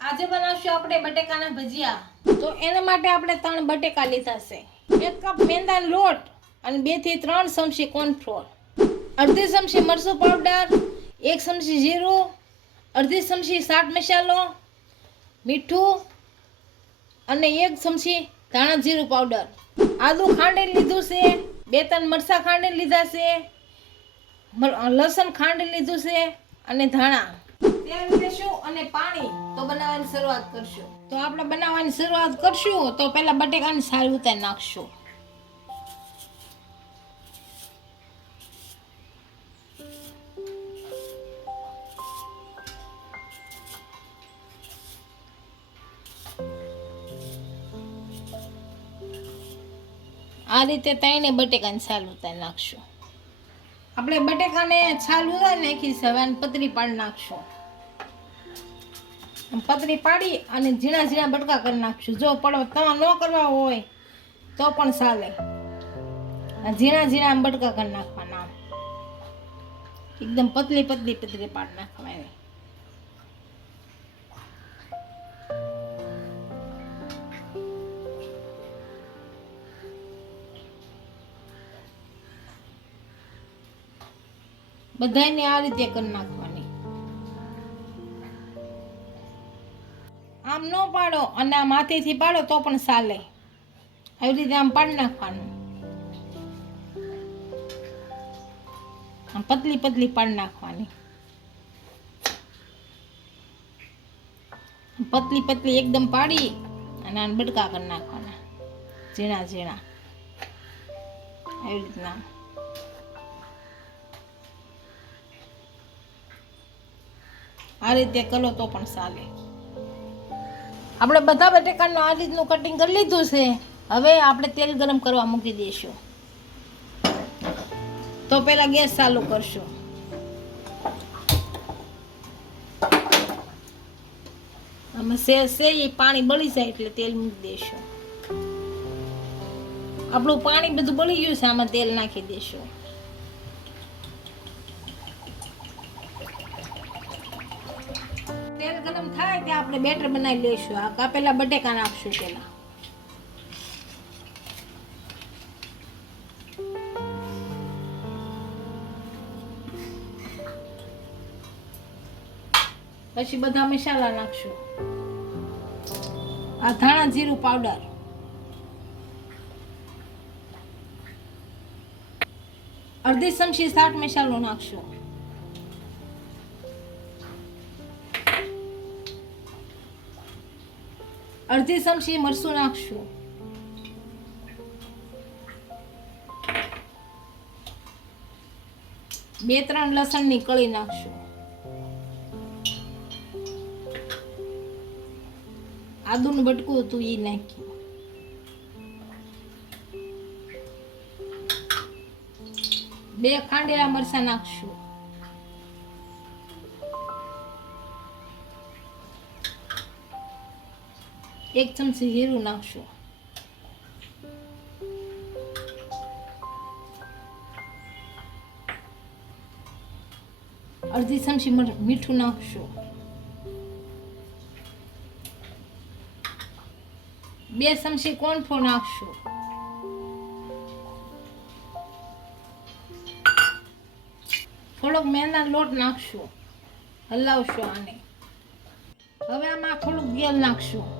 આજે બનાવશું આપણે બટેકાના ભજીયા. તો એના માટે આપણે ત્રણ બટેકા લીધા છે. એક કપ મેંદાનો લોટ અને બેથી ત્રણ ચમચી કોર્નફ્લોર. અડધી ચમચી મરચું પાવડર એક ચમચી જીરું, અડધી ચમચી સાત મસાલો, મીઠું અને એક ચમચી ધાણા જીરું પાવડર આદુ ખાંડી લીધું છે, બે ત્રણ મરચાં ખાંડી લીધા છે લસણ ખાંડી લીધું છે અને ધાણા. તેલ લેશું અને પાણી તો બનાવવાની શરૂઆત કરશું. તો આપણે બનાવવાની શરૂઆત કરશું, તો પહેલા બટેકાને સારી રીતે નાખશું. આ રીતે ત્રણે બટેકાને ઉતારી નાખશું. આપણે બટેકાને છાલ ઉતારી નાખી સવાન પતરી પણ નાખશું. પતરી પાડી અને ઝીણા ઝીણા બટકા કરી નાખશું. જો પડો તમારે ન કરવા હોય તો પણ ચાલે. ઝીણા ઝીણા બટકા કરી નાખવાના એકદમ પતલી પતલી પતરી પાડી નાખવાની બધાને આ રીતે કરી નાખવાની. આમ ન પાડો, અને આ માથેથી પાડો તો પણ ચાલે. આવી રીતે આમ પાડી નાખવાનું. આમ પતલી પતલી પાડી નાખવાની. પતલી પતલી એકદમ પાડી, અને આને બટકા કરી નાખવાના. ઝીણા ઝીણા. આવી રીતના. આ રીતે કરો તો પણ ચાલે. આપણે બધા બટેકાનું આ રીતનું કટિંગ કરી લીધું છે. હવે આપણે તેલ ગરમ કરવા મૂકી દઈશું. તો પહેલાં ગેસ ચાલુ કરશું. આમાં સે સે એ પાણી બળી જાય એટલે તેલ મૂકી દઈશું. આપણું પાણી બધું બળી ગયું છે, આમાં તેલ નાખી દઈશું તેલ ગરમ થાય ત્યાં આપણે બેટર બનાવી લઈશું. આ કાપેલા બટેકા નાખશું પેલા પછી બધા મસાલા નાખશું. આ ધાણા જીરું પાવડર. અડધી ચમચી શાક મસાલો નાખશું. અડધી ચમચી મરચું નાખશું. બે ત્રણ લસણની કળી નાખશું. આદુનું બટકું હતું એ નાખ્યું. બે ખાંડેલા મરચાં નાખશું. એક ચમચી જીરું નાખશું. અડધી ચમચી મીઠું નાખશું. બે ચમચી કોણફો નાખશું. થોડોક મેંદા લોટ નાખશું. હલાવશું આને. હવે આમાં થોડુંક તેલ નાખશું.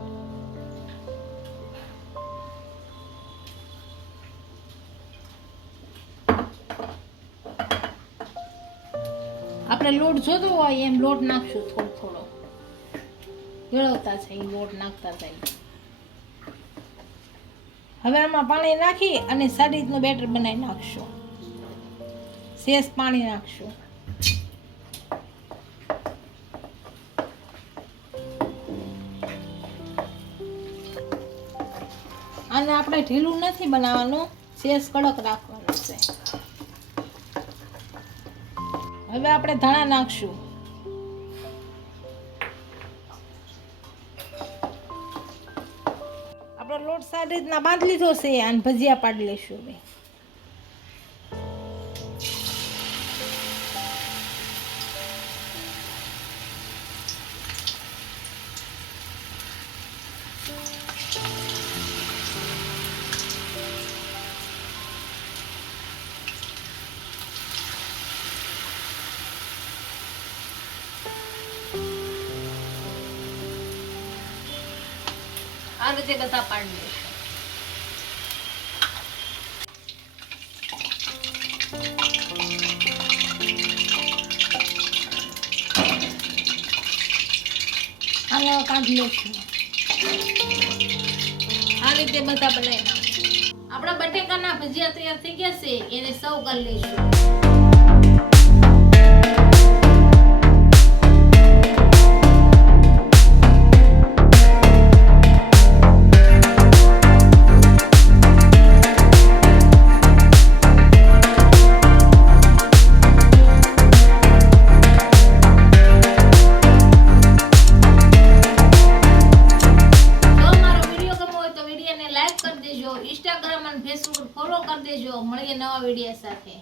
આપણે લોટ જોતો હોય એમ લોટ નાખશું થોડો થોડો. ભેળવતા છે લોટ નાખતા જાય. હવે આમાં પાણી નાખી અને સારી રીતનું બેટર બનાવી નાખશું. શેષ પાણી નાખશું. આને આપણે ઢીલું નથી બનાવવાનું, શેષ કડક રાખવાનું છે. હવે આપણે ધાણા નાખશું. આપણો લોટ સારી રીતના બાંધી લીધો છે અને ભજીયા પાડી લઈશું હવે આ રીતે બધા પાડી દઈશું આને કાઢી લઈશું આ રીતે બધા બનાવી આપણા બટેકાના ભજીયા તૈયાર થઈ ગયા છે એને સર્વ કરી લઈશું. ફેસબુક ફોલો કરી દેજો. મળીએ નવા વીડિયો સાથે.